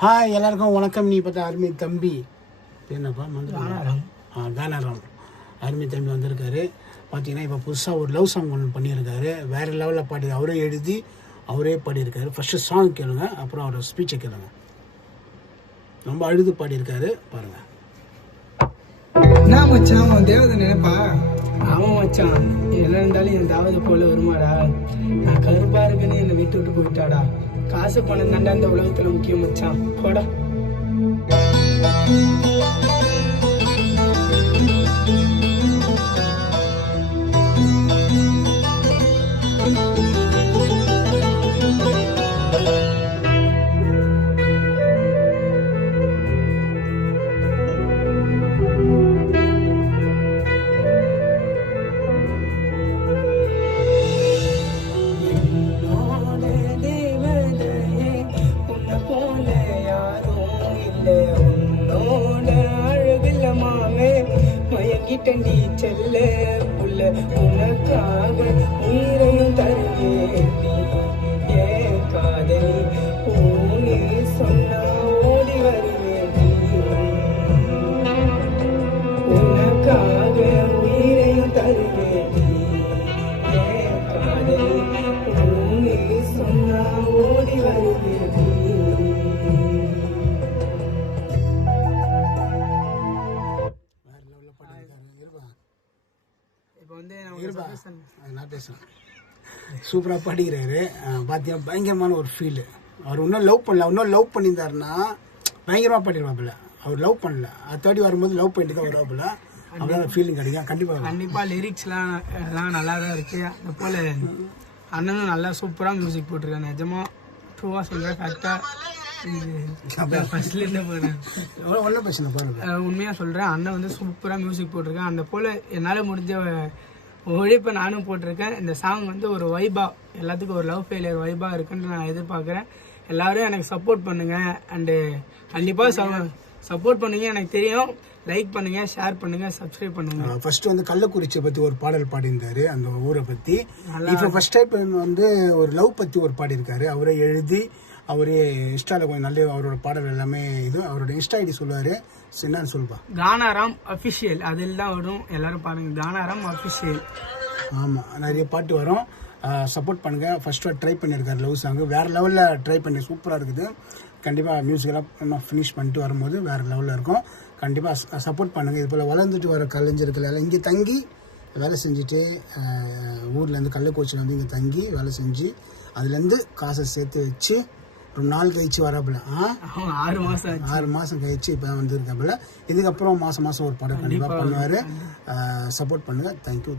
Hi எல்லாருக்கும் வணக்கம். நீ பார்த்தா அருமை தம்பி என்னப்பா கானாராம் அருமை தம்பி வந்திருக்காரு. பார்த்தீங்கன்னா இப்போ புதுசாக ஒரு லவ் சாங் ஒன்று பண்ணியிருக்காரு. வேறு லெவலில் பாடி அவரே எழுதி அவரே பாடியிருக்காரு. ஃபஸ்ட்டு சாங் கேளுங்க, அப்புறம் அவரோட ஸ்பீச்சை கேளுங்க. ரொம்ப அழுது பாடியிருக்காரு, பாருங்கள். நான் மச்சான் அவன் தேவதை நினைப்பா. அவன் மச்சான் என்ன இருந்தாலும் என் தேவதை போல வருமாடா. நான் கருப்பா இருக்குன்னு என்னை விட்டு விட்டு போயிட்டாடா. காசு பணம் தாண்டா இந்த உலகத்துல முக்கியம் மச்சான். போடா. உன்னோட அழகுல மாமே மயங்கிட்டண்டி செல்ல புள்ள. உனக்காக உயிரையும் தருவேண்டி ஏன் காதலி. ஊனே சொன்னா ஓடி வருவேண்டி. உனக்காக உயிரையும் தருவேண்டி ஏன் காதலி. ஊனே சொன்னா ஓடி வருவேண்டி. நான் பேசுகிறேன். சூப்பராக பாடிக்கிறாரு. பார்த்தீங்கன்னா பயங்கரமான ஒரு ஃபீலு. அவர் இன்னும் லவ் பண்ணல. இன்னும் லவ் பண்ணியிருந்தாருன்னா பயங்கரமாக பாடிடுவாப்புல. அவர் லவ் பண்ணல, அது தேடி வரும்போது லவ் பண்ணிட்டு தான் வருவாப்புல. அப்படிதான் ஃபீலிங் கிடைக்கும். கண்டிப்பாக லிரிக்ஸ்லாம் எல்லாம் நல்லா தான் இருக்குது. அது போல் அண்ணனும் நல்லா சூப்பராக மியூசிக் போட்டிருக்காங்க. நிஜமாக ட்ரூவாக சொல்கிறேன், கரெக்டாக உண்மையாக சொல்கிறேன். அண்ணன் வந்து சூப்பராக மியூசிக் போட்டிருக்கேன். அந்த போல் என்னால் முடிஞ்ச உழைப்பை நானும் போட்டிருக்கேன். இந்த சாங் வந்து ஒரு வைபாக, எல்லாத்துக்கும் ஒரு லவ் ஃபெயிலியர் வைபாக இருக்குன்னு நான் எதிர்பார்க்குறேன். எல்லோரும் எனக்கு சப்போர்ட் பண்ணுங்கள். அண்டு கண்டிப்பாக சப்போர்ட் பண்ணுங்கள். எனக்கு தெரியும். லைக் பண்ணுங்க, ஷேர் பண்ணுங்க, சப்ஸ்கிரைப் பண்ணுங்க. ஃபர்ஸ்ட் வந்து கள்ளக்குறிச்சியை பற்றி ஒரு பாடல் பாடியிருந்தாரு, அந்த ஊரை பற்றி. இப்போ ஃபர்ஸ்ட் டைம் வந்து ஒரு லவ் பற்றி ஒரு பாடியிருக்காரு. அவரே எழுதி அவரே இன்ஸ்டாவில் கொஞ்சம் நல்ல அவரோட பாடல் எல்லாமே இது. அவரோட இன்ஸ்டா ஐடி சொல்லுவார், என்னன்னு சொல்லுப்பா. கானாராம் அஃபிஷியல், அதில் தான் வரும். எல்லாரும் பாருங்க, கானாராம் அஃபிஷியல். ஆமாம், நிறைய பாட்டு வரும். சப்போர்ட் பண்ணுங்கள். ஃபர்ஸ்ட் ட்ரை பண்ணியிருக்காரு லவ் சாங்கு. வேறு லெவலில் ட்ரை பண்ணி சூப்பராக இருக்குது. கண்டிப்பாக மியூசிக்கெல்லாம் இன்னும் ஃபினிஷ் பண்ணிட்டு வரும்போது வேறு லெவலில் இருக்கும். கண்டிப்பாக சப்போர்ட் பண்ணுங்கள். இது போல் வளர்ந்துட்டு வர கலைஞர்கள் எல்லாம் இங்கே தங்கி வேலை செஞ்சுட்டு, ஊர்லேருந்து கள்ளக்குறிச்சியில் வந்து இங்கே தங்கி வேலை செஞ்சு அதுலேருந்து காசை சேர்த்து வச்சு ரொம்ப நாள் கழிச்சு வராப்புல. 6 மாதம் கழிச்சு இப்போ வந்துருக்காப்புல. இதுக்கப்புறம் மாதம் ஒரு படம் கண்டிப்பாக பண்ணுவார். சப்போர்ட் பண்ணுங்கள். தேங்க்யூ.